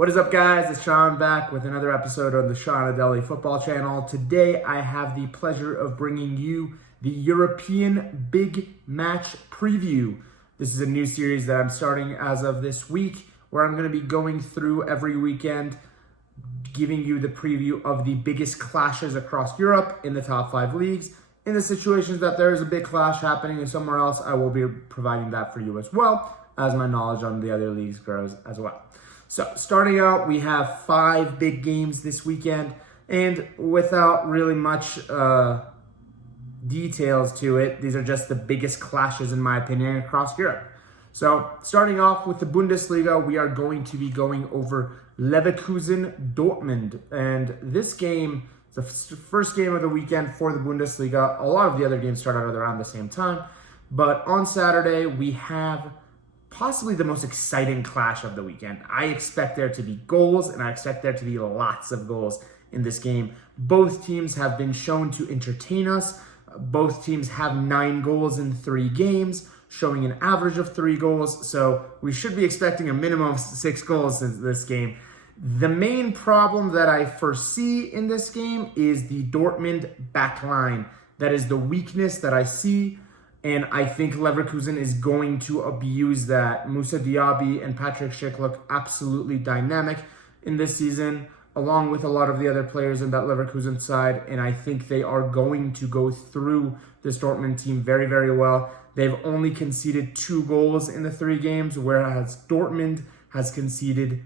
What is up, guys? It's Sean back with another episode of the Sean Adeli Football Channel. Today, I have the pleasure of bringing you the European Big Match Preview. This is a new series that I'm starting as of this week, where I'm going to be going through every weekend, giving you the preview of the biggest clashes across Europe in the top 5 leagues. In the situations that there is a big clash happening somewhere else, I will be providing that for you as well, as my knowledge on the other leagues grows as well. So starting out, we have 5 big games this weekend, and without really much details to it, these are just the biggest clashes, in my opinion, across Europe. So starting off with the Bundesliga, we are going to be going over Leverkusen Dortmund, and this game, the first game of the weekend for the Bundesliga. A lot of the other games start out around the same time, but on Saturday, we have possibly the most exciting clash of the weekend. I expect there to be goals, and I expect there to be lots of goals in this game. Both teams have been shown to entertain us. Both teams have 9 goals in 3 games, showing an average of 3 goals. So we should be expecting a minimum of 6 goals in this game. The main problem that I foresee in this game is the Dortmund back line. That is the weakness that I see. And I think Leverkusen is going to abuse that. Moussa Diaby and Patrick Schick look absolutely dynamic in this season, along with a lot of the other players in that Leverkusen side. And I think they are going to go through this Dortmund team very, very well. They've only conceded 2 goals in the 3 games, whereas Dortmund has conceded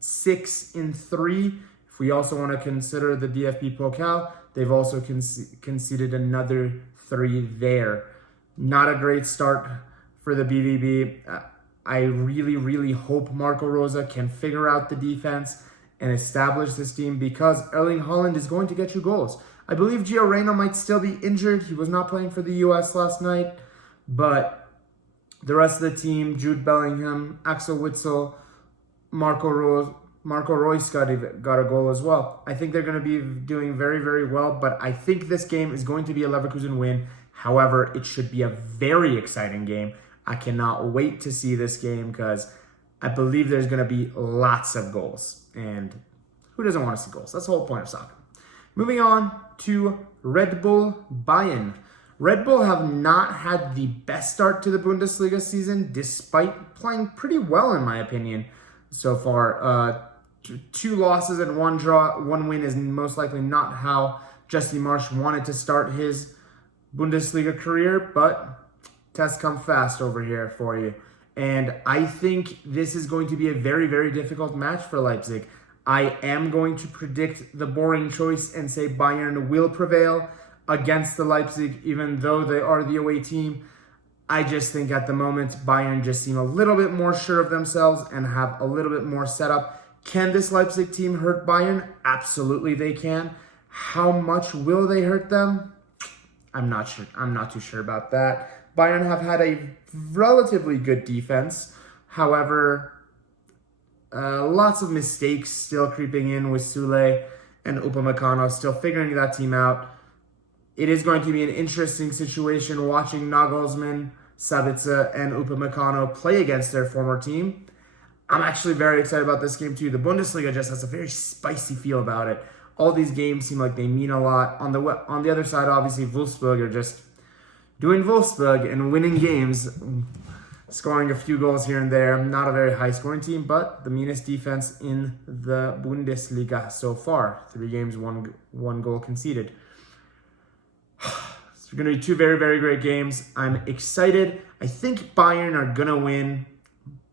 6 in 3. If we also want to consider the DFB Pokal, they've also conceded another 3 there. Not a great start for the BVB. I really, really hope Marco Rosa can figure out the defense and establish this team, because Erling Haaland is going to get you goals. I believe Gio Reyna might still be injured. He was not playing for the US last night, but the rest of the team, Jude Bellingham, Axel Witsel, Marco Reus got a goal as well. I think they're going to be doing very, very well, but I think this game is going to be a Leverkusen win. However, it should be a very exciting game. I cannot wait to see this game, because I believe there's going to be lots of goals. And who doesn't want to see goals? That's the whole point of soccer. Moving on to Red Bull Bayern. Red Bull have not had the best start to the Bundesliga season, despite playing pretty well, in my opinion, so far. 2 losses and 1 draw. 1 win is most likely not how Jesse Marsch wanted to start his Bundesliga career, but tests come fast over here for you. And I think this is going to be a very, very difficult match for Leipzig. I am going to predict the boring choice and say Bayern will prevail against the Leipzig, even though they are the away team. I just think at the moment, Bayern just seem a little bit more sure of themselves and have a little bit more setup. Can this Leipzig team hurt Bayern? Absolutely they can. How much will they hurt them? I'm not sure. I'm not too sure about that. Bayern have had a relatively good defense. However, lots of mistakes still creeping in with Sule and Upamecano, still figuring that team out. It is going to be an interesting situation watching Nagelsmann, Sabitzer, and Upamecano play against their former team. I'm actually very excited about this game too. The Bundesliga just has a very spicy feel about it. All these games seem like they mean a lot. On the other side, obviously, Wolfsburg are just doing Wolfsburg and winning games, scoring a few goals here and there. Not a very high-scoring team, but the meanest defense in the Bundesliga so far. 3 games, 1 goal conceded. It's going to be 2 very, very great games. I'm excited. I think Bayern are going to win.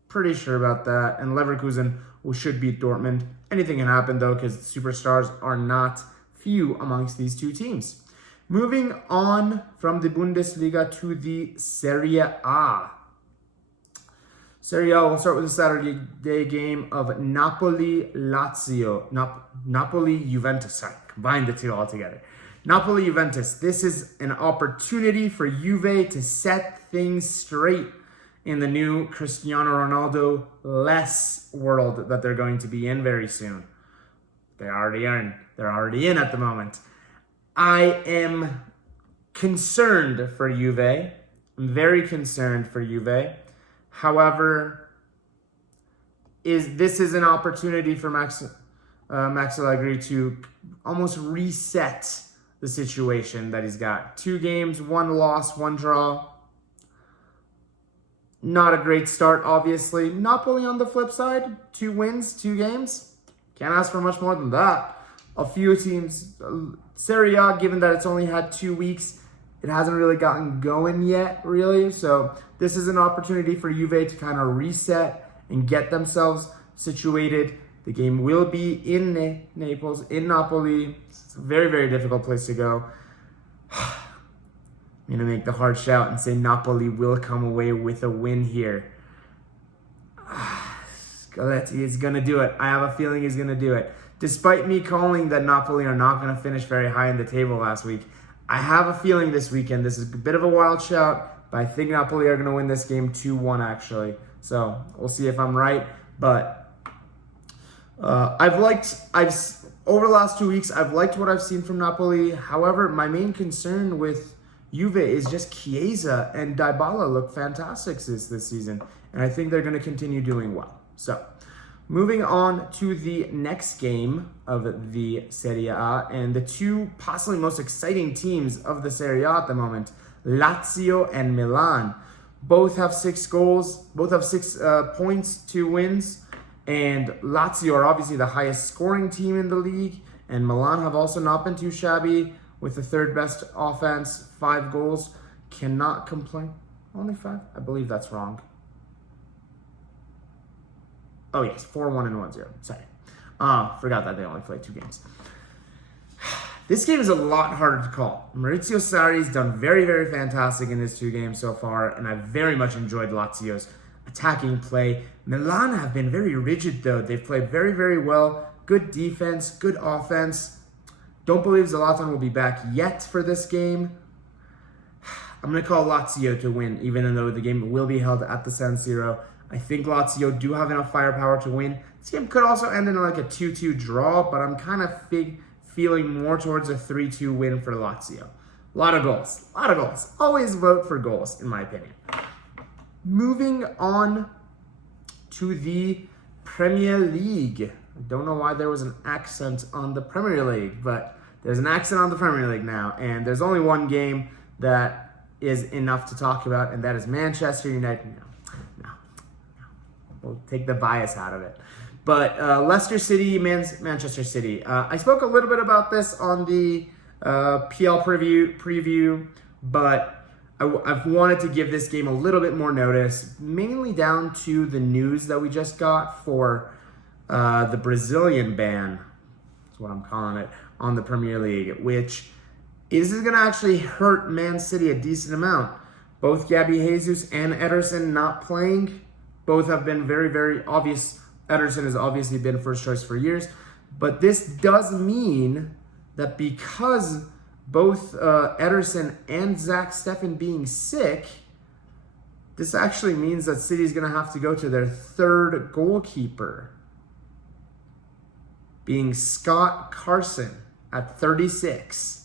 Pretty sure about that. And Leverkusen should beat Dortmund. Anything can happen, though, because superstars are not few amongst these 2 teams. Moving on from the Bundesliga to the Serie A. Serie A, we'll start with the Saturday game of Napoli-Lazio. Napoli-Juventus, sorry, combine the 2 all together. Napoli-Juventus, this is an opportunity for Juve to set things straight in the new Cristiano Ronaldo-less world that they're going to be in very soon. They're already in at the moment. I am concerned for Juve. I'm very concerned for Juve. However, this is an opportunity for Max Allegri to almost reset the situation that he's got. 2 games, 1 loss, 1 draw. Not a great start, obviously. Napoli on the flip side, 2 wins, 2 games. Can't ask for much more than that. A few teams, Serie A, given that it's only had 2 weeks, it hasn't really gotten going yet, really. So this is an opportunity for Juve to kind of reset and get themselves situated. The game will be in Naples, in Napoli. It's a very, very difficult place to go. I'm going to make the hard shout and say Napoli will come away with a win here. Scaletti is going to do it. I have a feeling he's going to do it. Despite me calling that Napoli are not going to finish very high in the table last week, I have a feeling this weekend, this is a bit of a wild shout, but I think Napoli are going to win this game 2-1 actually. So we'll see if I'm right. But over the last 2 weeks, I've liked what I've seen from Napoli. However, my main concern with Juve is just Chiesa and Dybala look fantastic this season. And I think they're going to continue doing well. So moving on to the next game of the Serie A, and the 2 possibly most exciting teams of the Serie A at the moment, Lazio and Milan. Both have 6 goals, both have 6 points, 2 wins, and Lazio are obviously the highest scoring team in the league, and Milan have also not been too shabby with the 3rd best offense, 5 goals. Cannot complain. Only 5? I believe that's wrong. Oh yes, 4-1 and 1-0. Sorry. Forgot that they only played 2 games. This game is a lot harder to call. Maurizio Sarri's done very, very fantastic in his 2 games so far, and I've very much enjoyed Lazio's attacking play. Milan have been very rigid though. They've played very, very well. Good defense, good offense. Don't believe Zlatan will be back yet for this game. I'm going to call Lazio to win, even though the game will be held at the San Siro. I think Lazio do have enough firepower to win. This game could also end in like a 2-2 draw, but I'm kind of feeling more towards a 3-2 win for Lazio. A lot of goals. Always vote for goals, in my opinion. Moving on to the Premier League. I don't know why there was an accent on the Premier League, but there's an accent on the Premier League now, and there's only one game that is enough to talk about, and that is Manchester United. No. We'll take the bias out of it. But Leicester City, Manchester City. I spoke a little bit about this on the PL preview, but I've wanted to give this game a little bit more notice, mainly down to the news that we just got for the Brazilian ban, that's what I'm calling it, on the Premier League, which is going to actually hurt Man City a decent amount. Both Gabby Jesus and Ederson not playing. Both have been very, very obvious. Ederson has obviously been first choice for years. But this does mean that because both Ederson and Zach Steffen being sick, this actually means that City's going to have to go to their 3rd goalkeeper, being Scott Carson at 36.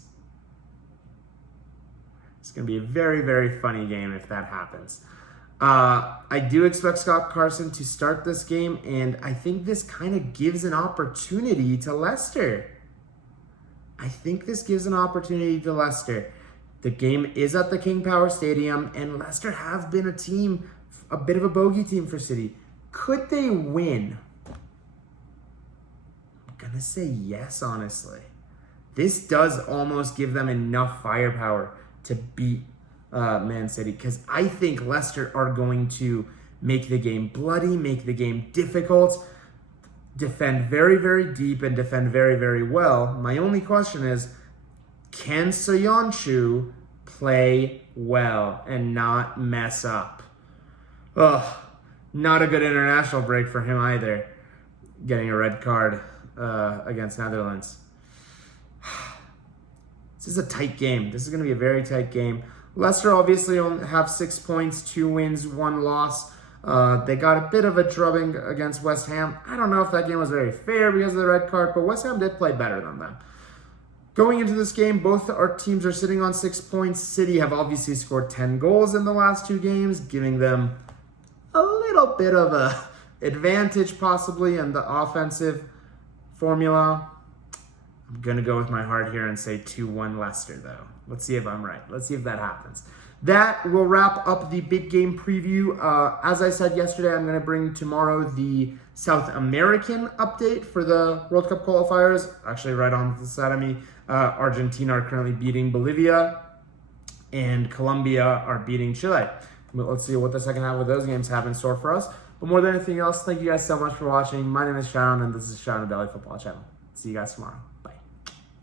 It's going to be a very, very funny game if that happens. I do expect Scott Carson to start this game, and I think this kind of gives an opportunity to Leicester. The game is at the King Power Stadium, and Leicester have been a bit of a bogey team for City. Could they win? I'm going to say yes, honestly. This does almost give them enough firepower to beat Man City, because I think Leicester are going to make the game bloody, make the game difficult, defend very, very deep, and defend very, very well. My only question is, can Soyuncu play well and not mess up? Ugh, not a good international break for him either, getting a red card against Netherlands. This is a tight game. This is going to be a very tight game. Leicester obviously only have 6 points, 2 wins, 1 loss. They got a bit of a drubbing against West Ham. I don't know if that game was very fair because of the red card, but West Ham did play better than them. Going into this game, both our teams are sitting on 6 points. City have obviously scored 10 goals in the last 2 games, giving them a little bit of advantage possibly in the offensive formula. I'm going to go with my heart here and say 2-1 Leicester, though. Let's see if I'm right. Let's see if that happens. That will wrap up the big game preview. As I said yesterday, I'm going to bring tomorrow the South American update for the World Cup qualifiers. Actually, right on the side of me, Argentina are currently beating Bolivia, and Colombia are beating Chile. Let's see what the second half of those games have in store for us. But more than anything else, thank you guys so much for watching. My name is Sharon, and this is Sharon Daily Football Channel. See you guys tomorrow.